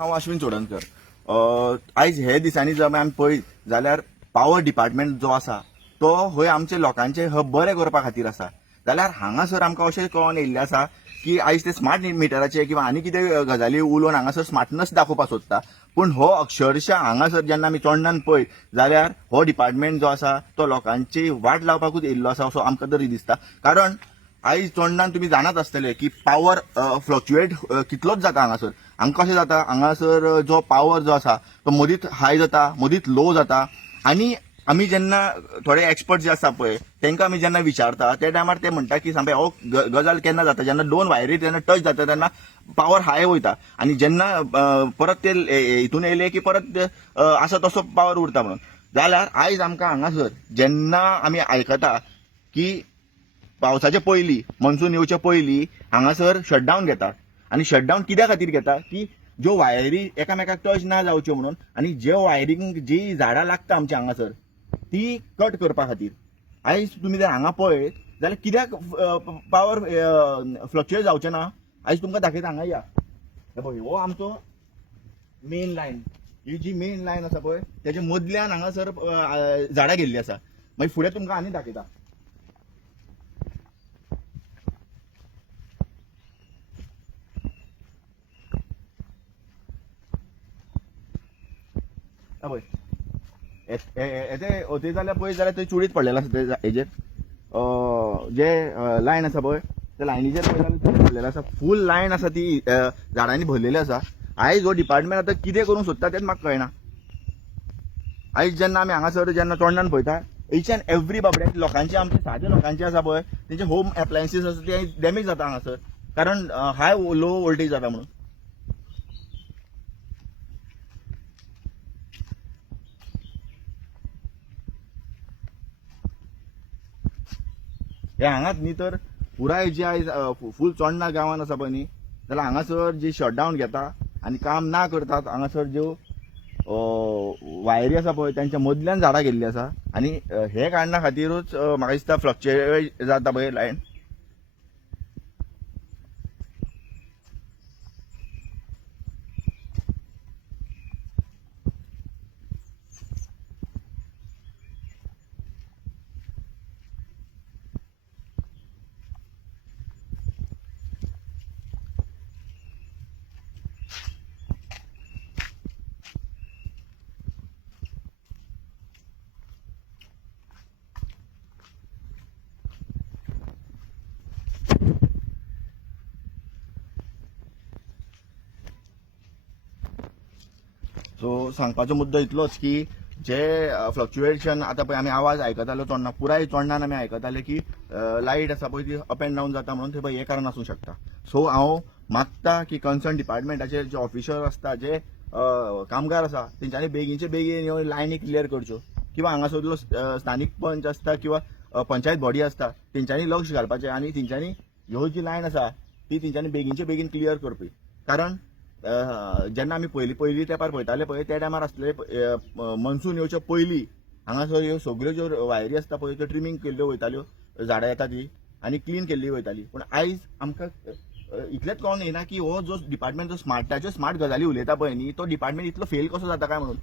हांव अश्विन चोडणकर. आयज हे दिसांनी जर आमी पळयत जाल्यार पावर डिपार्टमेंट जो आसा तो खंय आमच्या लोकांचे बरे करपा खातीर आसा. जाल्यार हांगासर आमकां अशें कळोन येयल्लें आसा की आयज ते स्मार्ट मिटराचे किंवा आनी कितें गजाली उलोवन हांगासर स्मार्टनेस दाखोवपाक सोदता. पूण हो अक्षरशः हांगासर जेन्ना आमी चोडणान पळयत जाल्यार हो डिपार्टमेंट जो आसा तो लोकांची वाट लावपाकूच येयल्लो आसा असो आमकां तरी दिसता. कारण आयज चोडणान तुमी जाणात आसतले की पावर फ्लक्च्युएट कितलोच जाता हांगासर. हांगा कशें जाता, हांगासर जो पावर जो आसा तो मदींच हाय जाता, मदींच लो जाता. आनी आमी जेन्ना थोडे एक्सपर्ट जे आसा पळय तांकां आमी जेन्ना विचारता त्या टायमार ते म्हणटा की सांपय हो गजाल केन्ना जाता, जेन्ना दोन वायरी जेन्ना टच जाता तेन्ना पावर हाय वयता आनी जेन्ना परत ते हितून येयले की परत आसा तसो पावर उरता म्हणून. जाल्यार आयज आमकां हांगासर जेन्ना आमी आयकता की पावसाचे पयलीं मॉन्सून येवचे पयलीं हांगासर शटडावन घेतात. आनी शटडावन कित्या खातीर घेता की ज्यो वायरी एकामेकाक टच ना जावच्यो म्हणून आनी ज्यो वायरींक जी झाडां लागता आमच्या हांगासर ती कट करपा खातीर. आयज तुमी जर हांगा पळयत जाल्यार कित्याक पावर फ्लक्च्युएट जावचें ना. आयज तुमकां दाखयता, हांगा या. हे पळय हो आमचो मेन लायन. ही जी मेन लायन आसा पळय तेच्या मदल्यान हांगासर झाडां गेल्लीं आसा. मागीर फुडें तुमकां आनी दाखयता. पळय ते जाल्यार पळयत जाल्यार थंय चुडीत पडलेलो आसा हेजेर जे लायन आसा पळय त्या लायनीचेर पळयत जाल्यार चुडीत पडलेलो आसा. फूल लायन आसा ती झाडांनी भरलेली आसा. आयज हो डिपार्टमेंट आतां कितें करूंक सोदता तेच म्हाका कळना. आयज जेन्ना आमी हांगासर जेन्ना तोंडान पळयता इच अँड एवरी बाबड्याक लोकांचे आमचे सादे लोकांचे आसा पळय तेंचे होम एप्लायन्सीस आसा ते डॅमेज जाता हांगासर. कारण हाय लो वोल्टेज जाता म्हणून. हे हांगाच न्ही तर पुराय जे आयज फूल चोडणा गांवांत आसा पळय न्ही जाल्यार हांगासर जी शटडावन घेता आनी काम ना करतात हांगासर ज्यो वायरी आसा पळय तांच्या मदल्यान झाडां गेल्लीं आसा. आनी हे कारणां खातीरूच म्हाका दिसता फ्लक्च्युएट जाता पळय लायन. सो सांगपाचो मुद्दो इतलोच की जे फ्लक्च्युएशन आतां पळय आमी आवाज आयकताले चोडणा पुराय चोडणान आमी आयकताले की लायट आसा पळय ती अप एंड डावन जाता म्हणून थंय पळय हे कारण आसूंक शकता. सो हांव मागता की कन्सर्न डिपार्टमेंटाचे जे ऑफिसर आसता जे कामगार आसा तेंच्यांनी बेगीनचे बेगीन ह्यो लायनी क्लियर करच्यो किंवा हांगासरलो स्थानीक पंच आसता किंवा पंचायत बॉडी आसता तेंच्यांनी लक्ष घालपाचें आनी तेंच्यांनी ह्यो जी लायन आसा ती तेंच्यांनी बेगीनचे बेगीन क्लियर करपी. कारण जेन्ना आमी पयलीं तेंपार पळयताले पळय त्या टायमार आसले मॉन्सून येवच्या पयलीं हांगासर ह्यो सगळ्यो ज्यो वायरी आसता पळय त्यो ट्रिमींग केल्ल्यो वयताल्यो, झाडां येता ती आनी क्लीन केल्ली वयताली. पूण आयज आमकां इतलेंच कळोन येना की हो जो डिपार्टमेंट जो स्मार्ट गजाली उलयता पळय न्ही तो डिपार्टमेंट इतलो फेल कसो जाता काय म्हणून.